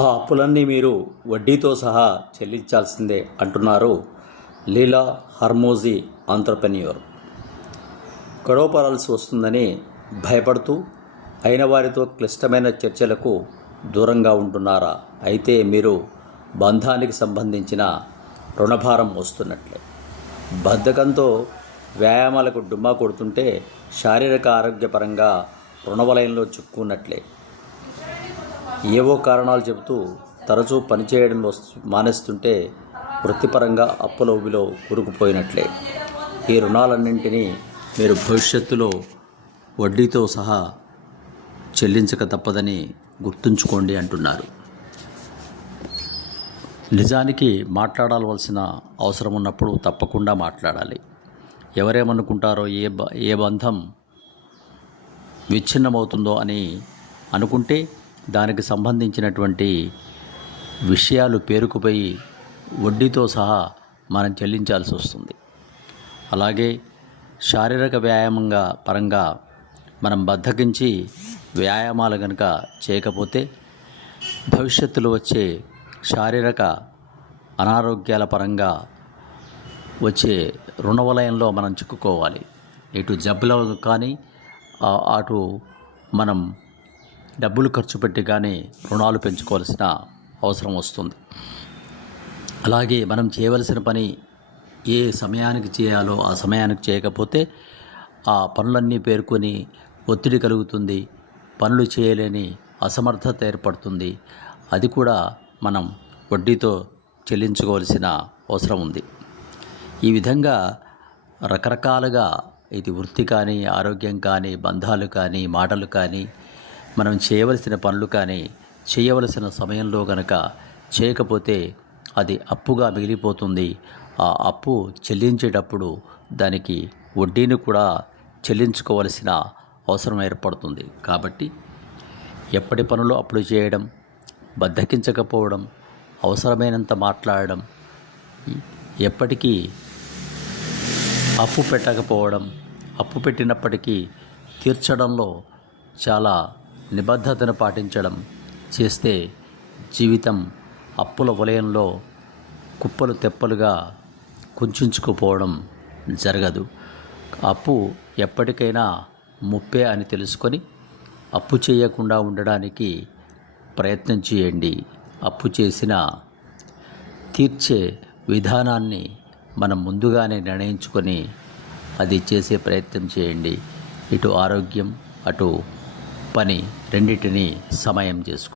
ఆ అప్పులన్నీ మీరు వడ్డీతో సహా చెల్లించాల్సిందే అంటున్నారు లీలా హర్మోజీ ఆంత్రప్రెన్యూర్. గొడవ పడాల్సి వస్తుందని భయపడుతూ అయిన వారితో క్లిష్టమైన చర్చలకు దూరంగా ఉంటున్నారా? అయితే మీరు బంధానికి సంబంధించిన రుణభారం వస్తున్నట్లే. బద్ధకంతో వ్యాయామాలకు డుమ్మా కొడుతుంటే శారీరక ఆరోగ్యపరంగా రుణవలయంలో చిక్కున్నట్లే. ఏవో కారణాలు చెబుతూ తరచూ పనిచేయడం మానేస్తుంటే వృత్తిపరంగా అప్పుల ఊబిలో కూరుకుపోయినట్లే. ఈ రుణాలన్నింటినీ మీరు భవిష్యత్తులో వడ్డీతో సహా చెల్లించక తప్పదని గుర్తుంచుకోండి అంటున్నారు. నిజానికి మాట్లాడాల్సిన అవసరం ఉన్నప్పుడు తప్పకుండా మాట్లాడాలి. ఎవరేమనుకుంటారో, ఏ బంధం విచ్ఛిన్నమవుతుందో అని అనుకుంటే దానికి సంబంధించినటువంటి విషయాలు పేరుకుపోయి వడ్డీతో సహా మనం చెల్లించాల్సి వస్తుంది. అలాగే శారీరక పరంగా మనం బద్ధకించి వ్యాయామాలు కనుక చేయకపోతే భవిష్యత్తులో వచ్చే శారీరక అనారోగ్యాల పరంగా వచ్చే రుణవలయంలో మనం చిక్కుకోవాలి. ఇటు జబ్బులో కానీ అటు మనం డబ్బులు ఖర్చు పెట్టి కానీ రుణాలు పెంచుకోవాల్సిన అవసరం వస్తుంది. అలాగే మనం చేయవలసిన పని ఏ సమయానికి చేయాలో ఆ సమయానికి చేయకపోతే ఆ పనులన్నీ పేర్కొని ఒత్తిడి కలుగుతుంది, పనులు చేయలేని అసమర్థత ఏర్పడుతుంది. అది కూడా మనం వడ్డీతో చెల్లించుకోవాల్సిన అవసరం ఉంది. ఈ విధంగా రకరకాలుగా ఇది వృత్తి కానీ, ఆరోగ్యం కానీ, బంధాలు కానీ, మాటలు కానీ, మనం చేయవలసిన పనులు కానీ చేయవలసిన సమయంలో కనుక చేయకపోతే అది అప్పుగా మిగిలిపోతుంది. ఆ అప్పు చెల్లించేటప్పుడు దానికి వడ్డీని కూడా చెల్లించుకోవలసిన అవసరం ఏర్పడుతుంది. కాబట్టి ఎప్పటి పనులు అప్పుడు చేయడం, బద్ధకించకపోవడం, అవసరమైనంత మాట్లాడడం, ఎప్పటికీ అప్పు పెట్టకపోవడం, అప్పు పెట్టినప్పటికీ తీర్చడంలో చాలా నిబద్ధతను పాటించడం చేస్తే జీవితం అప్పుల వలయంలో కుప్పలు తెప్పలుగా కుంచుకుపోవడం జరగదు. అప్పు ఎప్పటికైనా ముప్పే అని తెలుసుకొని అప్పు చేయకుండా ఉండడానికి ప్రయత్నం చేయండి. అప్పు చేసిన తీర్చే విధానాన్ని మనం ముందుగానే నిర్ణయించుకొని అది చేసే ప్రయత్నం చేయండి. ఇటు ఆరోగ్యం, అటు పని రెండింటినీ సమయం చేసుకో.